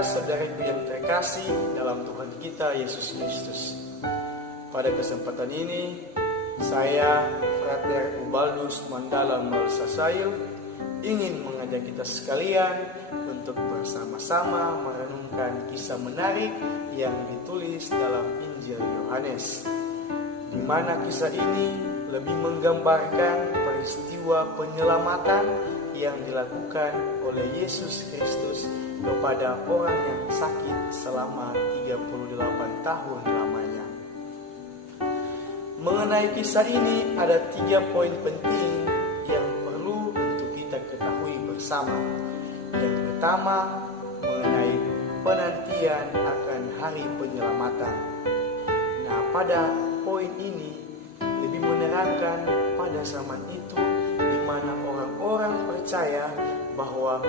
Saudara-saudariku yang terkasih dalam Tuhan kita Yesus Kristus, pada kesempatan ini saya, Frater Ubaldus Mandala Malsasail, ingin mengajak kita sekalian untuk bersama-sama merenungkan kisah menarik yang ditulis dalam Injil Yohanes, di mana kisah ini lebih menggambarkan peristiwa penyelamatan yang dilakukan oleh Yesus Kristus kepada orang yang sakit selama 38 tahun lamanya. Mengenai kisah ini ada 3 poin penting yang perlu untuk kita ketahui bersama. Yang pertama, mengenai penantian akan hari penyelamatan. Nah, pada poin ini lebih menerangkan pada zaman itu di mana orang-orang percaya bahwa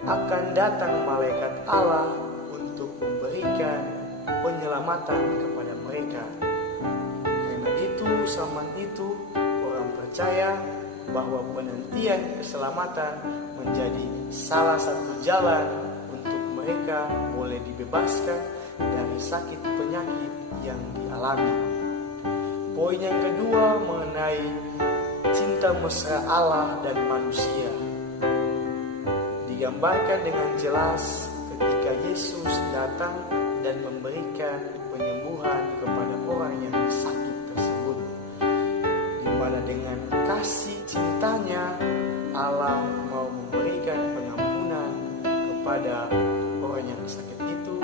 akan datang malaikat Allah untuk memberikan penyelamatan kepada mereka. Karena itu, zaman itu orang percaya bahwa penantian keselamatan menjadi salah satu jalan untuk mereka boleh dibebaskan dari sakit penyakit yang dialami. Poin yang kedua mengenai cinta mesra Allah dan manusia, digambarkan dengan jelas ketika Yesus datang dan memberikan penyembuhan kepada orang yang sakit tersebut, di mana dengan kasih cintanya Allah mau memberikan pengampunan kepada orang yang sakit itu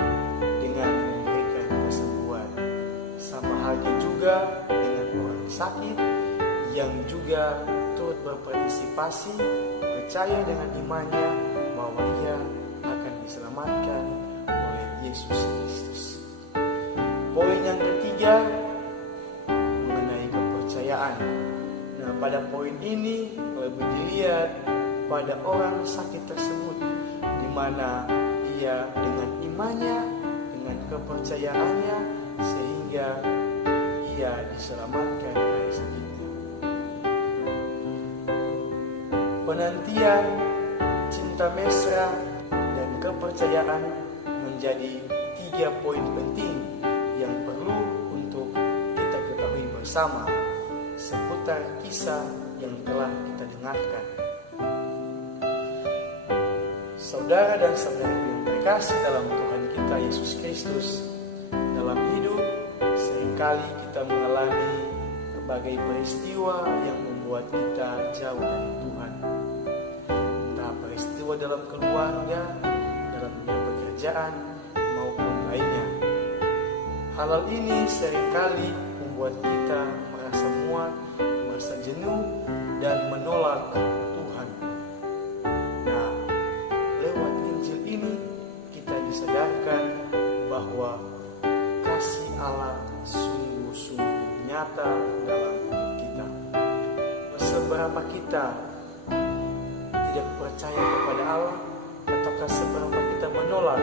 dengan memberikan kesembuhan. Sama halnya juga dengan orang sakit yang juga turut berpartisipasi, percaya dengan imannya bahwa ia akan diselamatkan oleh Yesus Kristus. Poin yang ketiga mengenai kepercayaan. Nah, pada poin ini lebih dilihat pada orang sakit tersebut, di mana ia dengan imannya, dengan kepercayaannya, sehingga ia diselamatkan dari sakitnya. Penantian, cinta mesra, dan kepercayaan menjadi 3 poin penting yang perlu untuk kita ketahui bersama seputar kisah yang telah kita dengarkan. Saudara dan saudari yang terkasih dalam Tuhan kita Yesus Kristus, dalam hidup seringkali kita mengalami berbagai peristiwa yang membuat kita jauh dari Tuhan. Entah peristiwa dalam keluarga, dalam dunia pekerjaan, maupun lainnya. Hal ini seringkali membuat kita merasa muak, merasa jenuh, dan menolak Tuhan. Nah, lewat Injil ini kita disadarkan bahwa kasih Allah sungguh-sungguh nyata dalam hidup kita. Seberapa kita tidak percaya kepada Allah, ataukah seberapa kita menolak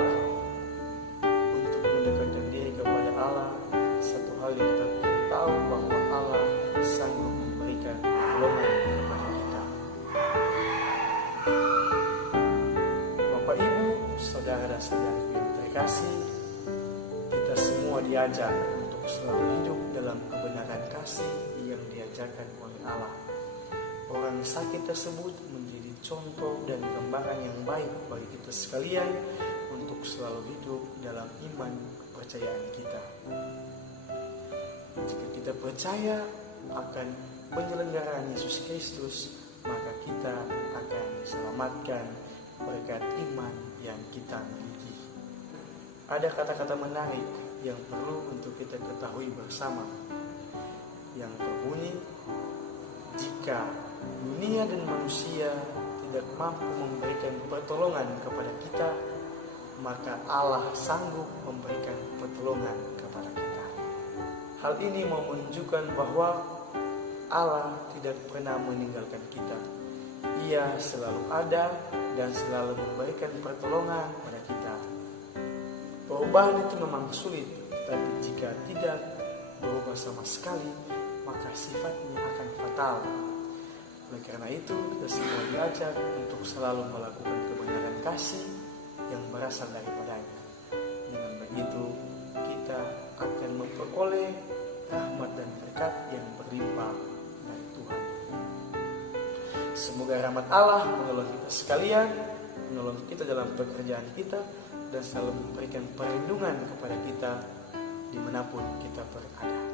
untuk mendekatkan diri kepada Allah, satu hal yang kita tahu bahwa Allah sanggup memberikan pertolongan kepada kita. Bapak Ibu, saudara dan saudari yang terkasih, kita semua diajak untuk selalu hidup dalam kebenaran kasih yang diajarkan oleh Allah. Orang sakit tersebut menjadi contoh dan gambaran yang baik bagi kita sekalian untuk selalu hidup dalam iman kepercayaan kita. Jika kita percaya akan penyelenggaraan Yesus Kristus, maka kita akan diselamatkan berkat iman yang kita miliki. Ada kata-kata menarik yang perlu untuk kita ketahui bersama, yang berbunyi, jika dunia dan manusia tidak mampu memberikan pertolongan kepada kita, maka Allah sanggup memberikan pertolongan kepada kita. Hal ini mau menunjukkan bahwa Allah tidak pernah meninggalkan kita. Ia selalu ada dan selalu memberikan pertolongan pada kita. Perubahan itu memang sulit, tapi jika tidak berubah sama sekali, maka sifatnya akan fatal. Oleh karena itu, kita semua diajar untuk selalu melakukan kebenaran kasih yang berasal daripadanya. Dengan begitu, kita akan memperoleh rahmat dan berkat yang berlimpah dari Tuhan. Semoga rahmat Allah menolong kita sekalian, menolong kita dalam pekerjaan kita, dan selalu memberikan perlindungan kepada kita dimanapun kita berada.